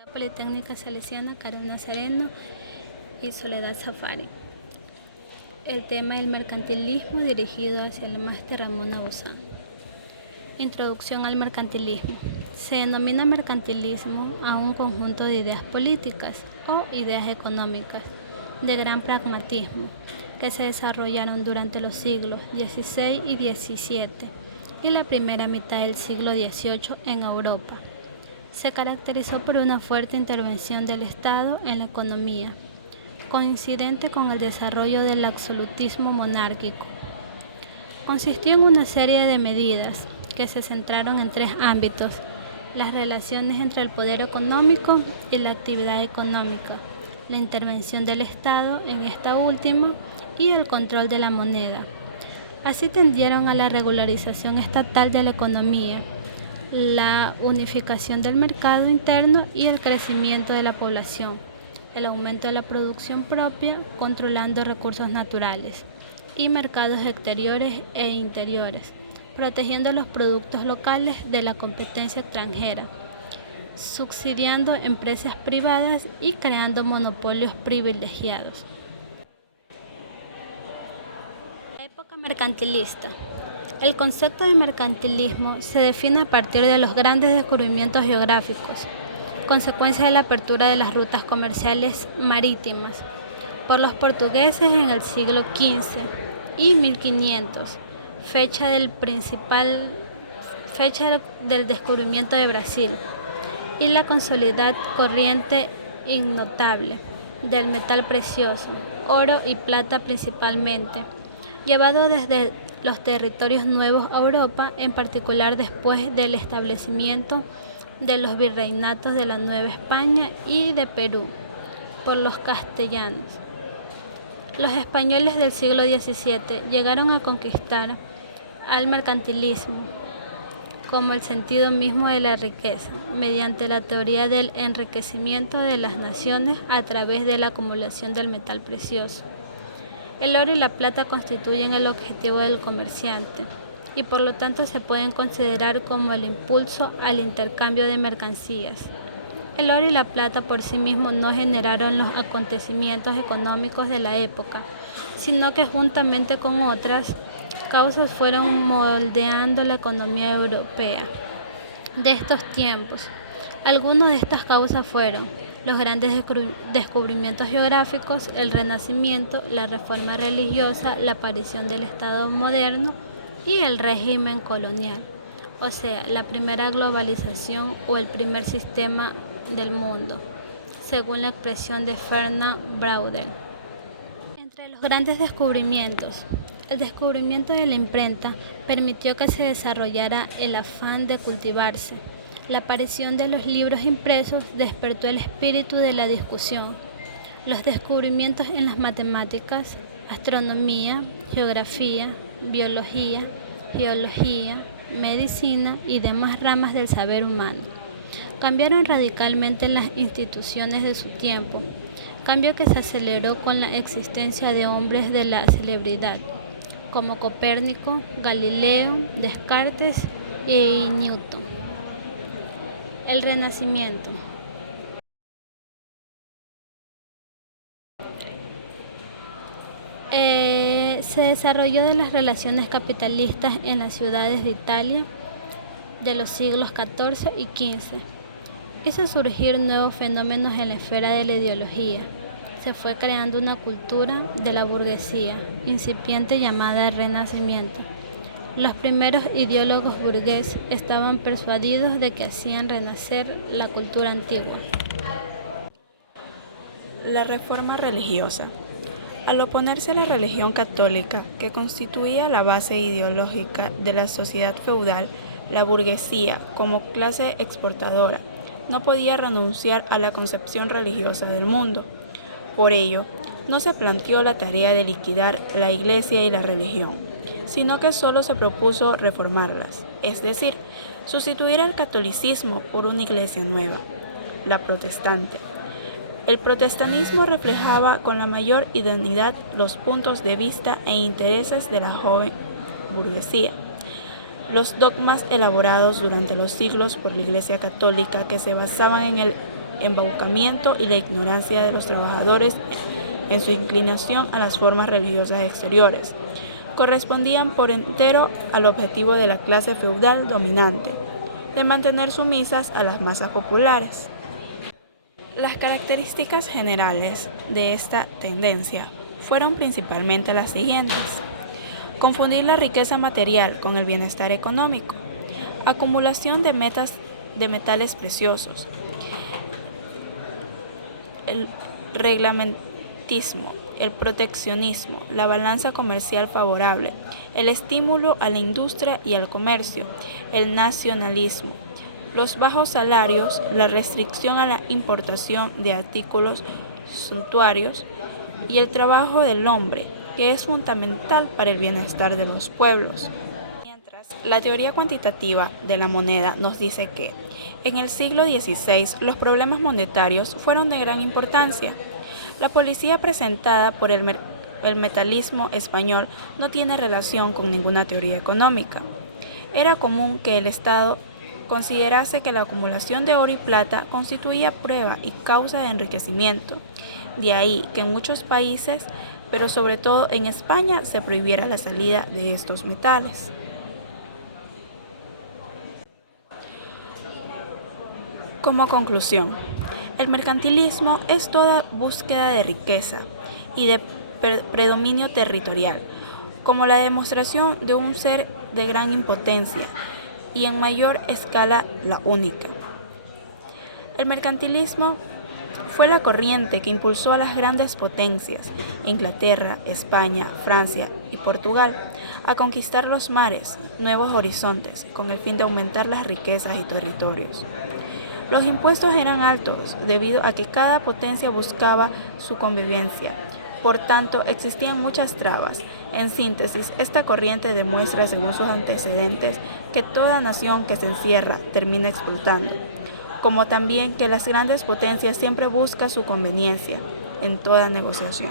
Universidad Politécnica Salesiana Carol Nazareno y Soledad Safari. El tema del mercantilismo dirigido hacia el máster Ramona Bozán. Introducción al mercantilismo. Se denomina mercantilismo a un conjunto de ideas políticas o ideas económicas de gran pragmatismo que se desarrollaron durante los siglos XVI y XVII y la primera mitad del siglo XVIII en Europa. Se caracterizó por una fuerte intervención del Estado en la economía, coincidente con el desarrollo del absolutismo monárquico. Consistió en una serie de medidas que se centraron en tres ámbitos: las relaciones entre el poder económico y la actividad económica, la intervención del Estado en esta última y el control de la moneda. Así tendieron a la regularización estatal de la economía, la unificación del mercado interno y el crecimiento de la población, el aumento de la producción propia, controlando recursos naturales y mercados exteriores e interiores, protegiendo los productos locales de la competencia extranjera, subsidiando empresas privadas y creando monopolios privilegiados. La época mercantilista. El concepto de mercantilismo se define a partir de los grandes descubrimientos geográficos, consecuencia de la apertura de las rutas comerciales marítimas por los portugueses en el siglo XV y 1500, fecha del descubrimiento de Brasil, y la consolidada corriente innotable del metal precioso, oro y plata principalmente, llevado desde los territorios nuevos a Europa, en particular después del establecimiento de los virreinatos de la Nueva España y de Perú por los castellanos. Los españoles del siglo XVII llegaron a conquistar al mercantilismo como el sentido mismo de la riqueza, mediante la teoría del enriquecimiento de las naciones a través de la acumulación del metal precioso. El oro y la plata constituyen el objetivo del comerciante y por lo tanto se pueden considerar como el impulso al intercambio de mercancías. El oro y la plata por sí mismos no generaron los acontecimientos económicos de la época, sino que juntamente con otras causas fueron moldeando la economía europea de estos tiempos. Algunas de estas causas fueron los grandes descubrimientos geográficos, el Renacimiento, la reforma religiosa, la aparición del Estado moderno y el régimen colonial, o sea, la primera globalización o el primer sistema del mundo, según la expresión de Fernand Braudel. Entre los grandes descubrimientos, el descubrimiento de la imprenta permitió que se desarrollara el afán de cultivarse. La aparición de los libros impresos despertó el espíritu de la discusión. Los descubrimientos en las matemáticas, astronomía, geografía, biología, geología, medicina y demás ramas del saber humano cambiaron radicalmente las instituciones de su tiempo, cambio que se aceleró con la existencia de hombres de la celebridad, como Copérnico, Galileo, Descartes y Newton. El Renacimiento. Se desarrolló de las relaciones capitalistas en las ciudades de Italia de los siglos XIV y XV. Hizo surgir nuevos fenómenos en la esfera de la ideología. Se fue creando una cultura de la burguesía incipiente llamada Renacimiento. Los primeros ideólogos burgueses estaban persuadidos de que hacían renacer la cultura antigua. La reforma religiosa. Al oponerse a la religión católica, que constituía la base ideológica de la sociedad feudal, la burguesía, como clase exportadora, no podía renunciar a la concepción religiosa del mundo. Por ello, no se planteó la tarea de liquidar la Iglesia y la religión, sino que solo se propuso reformarlas, es decir, sustituir al catolicismo por una iglesia nueva, la protestante. El protestantismo reflejaba con la mayor idoneidad los puntos de vista e intereses de la joven burguesía. Los dogmas elaborados durante los siglos por la Iglesia católica, que se basaban en el embaucamiento y la ignorancia de los trabajadores en su inclinación a las formas religiosas exteriores, correspondían por entero al objetivo de la clase feudal dominante, de mantener sumisas a las masas populares. Las características generales de esta tendencia fueron principalmente las siguientes: confundir la riqueza material con el bienestar económico, acumulación de metales preciosos, el reglamentismo, el proteccionismo, la balanza comercial favorable, el estímulo a la industria y al comercio, el nacionalismo, los bajos salarios, la restricción a la importación de artículos suntuarios y el trabajo del hombre, que es fundamental para el bienestar de los pueblos. Mientras, la teoría cuantitativa de la moneda nos dice que, en el siglo XVI, los problemas monetarios fueron de gran importancia. La policía presentada por el metalismo español no tiene relación con ninguna teoría económica. Era común que el Estado considerase que la acumulación de oro y plata constituía prueba y causa de enriquecimiento. De ahí que en muchos países, pero sobre todo en España, se prohibiera la salida de estos metales. Como conclusión, el mercantilismo es toda búsqueda de riqueza y de predominio territorial, como la demostración de un ser de gran impotencia y en mayor escala la única. El mercantilismo fue la corriente que impulsó a las grandes potencias, Inglaterra, España, Francia y Portugal, a conquistar los mares, nuevos horizontes, con el fin de aumentar las riquezas y territorios. Los impuestos eran altos debido a que cada potencia buscaba su convivencia. Por tanto, existían muchas trabas. En síntesis, esta corriente demuestra, según sus antecedentes, que toda nación que se encierra termina explotando, como también que las grandes potencias siempre buscan su conveniencia en toda negociación.